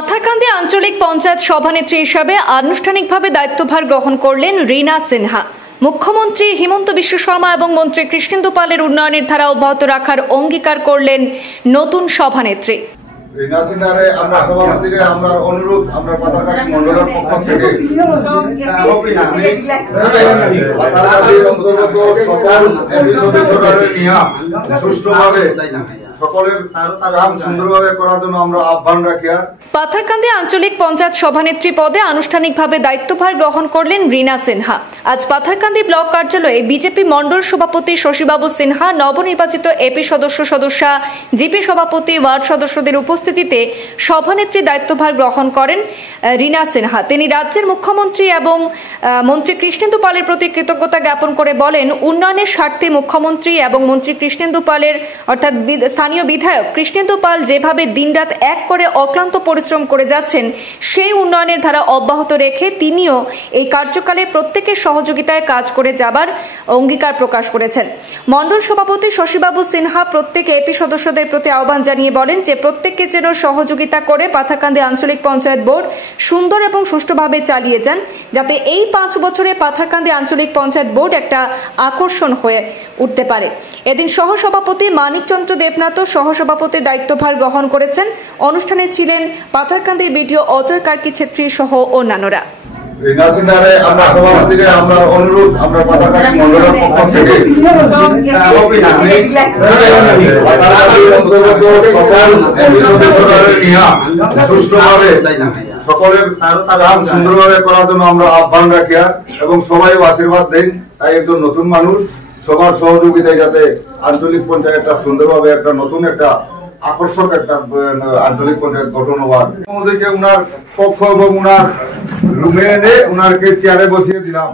পাথারকান্দি আঞ্চলিক পঞ্চায়েত সভানেত্রী হিসাবে আনুষ্ঠানিকভাবে দায়িত্বভার গ্রহণ করলেন রীনা সিনহা। মুখ্যমন্ত্রী হিমন্ত বিশ্ব শর্মা এবং মন্ত্রী কৃষ্ণেন্দু পালের উন্নয়নের ধারা অব্যাহত রাখার অঙ্গীকার করলেন নতুন সভানেত্রী। রীনা সিনহারে আমরা সভাপতিরে আমরা অনুরোধ আমরা পাথারকান্দি মণ্ডলের পক্ষ থেকে পাথারকান্দির অন্তর্গত সকল এমপি সদস্যরা নিয়ে সুষ্ঠুভাবে সকলের কাম সুন্দরভাবে করার জন্য আমরা আহ্বান রাখি। পাথারকান্দি আঞ্চলিক পঞ্চায়েত সভানেত্রী পদে আনুষ্ঠানিকভাবে দায়িত্বভার গ্রহণ করলেন রীনা সিনহা। আজ পাথারকান্দি ব্লক কার্যালয়ে বিজেপি মণ্ডল সভাপতি শশীবাবু সিনহা, নবনির্বাচিত এপি সদস্যা, জিপি সভাপতি, ওয়ার্ড সদস্যদের উপস্থিতিতে সভানেত্রী দায়িত্বভার গ্রহণ করেন রীনা সিনহা। তিনি রাজ্যের মুখ্যমন্ত্রী এবং মন্ত্রী কৃষ্ণেন্দু পালের প্রতি কৃতজ্ঞতা জ্ঞাপন করে বলেন, উন্নয়নের স্বার্থে মুখ্যমন্ত্রী এবং মন্ত্রী কৃষ্ণেন্দু পালের অর্থাৎ স্থানীয় বিধায়ক কৃষ্ণেন্দু পাল যেভাবে দিনরাত এক করে অক্লান্ত পরিশ্রম করে যাচ্ছেন, সেই উন্নয়নের ধারা অব্যাহত রেখে তিনিও এই কার্যকালে প্রত্যেকের সহযোগিতায় কাজ করে যাবার অঙ্গীকার প্রকাশ করেছেন। মণ্ডল সভাপতি শশীবাবু সিনহা প্রত্যেক এপি সদস্যদের প্রতি আহ্বান জানিয়ে বলেন যে প্রত্যেককে যেন সহযোগিতা করে পাথারকান্দি আঞ্চলিক পঞ্চায়েত বোর্ড সুন্দর এবং সুষ্ঠুভাবে চালিয়ে যান, যাতে এই 5 বছরে পাথারকান্দি আঞ্চলিক পঞ্চায়েত বোর্ড একটা আকর্ষণ হয়ে উঠতে পারে। এদিন সহসভাপতি মানিকচন্দ্র দেবনাথ সহসভাপতির দায়িত্বভার গ্রহণ করেছেন। অনুষ্ঠানে ছিলেন পাথারকান্দি বিডিও অজয় কার্কি ছেত্রী সহ অন্যান্যরা। রীনা সিনহারে আমরা সভাপতিরে আমরা অনুরোধ আমরা পাথারকান্দি মণ্ডলের পক্ষ থেকে পাথারকান্দির অন্তর্গত সকল এমপি সদস্যরা নিয়ে সুষ্ঠুভাবে সকলের কাম সুন্দরভাবে করার জন্য আমরা আহ্বান রাখি এবং সবাই আশীর্বাদ দেন। তাই একজন নতুন মানুষ সবার সহযোগিতায় যাতে আঞ্চলিক পঞ্চায়েতটা সুন্দরভাবে একটা নতুন একটা আকর্ষক একটা আঞ্চলিক পঞ্চায়েত গঠন হওয়ার ওনার পক্ষ এবং উনার রুমে এনে উনারকে চেয়ারে বসিয়ে দিলাম।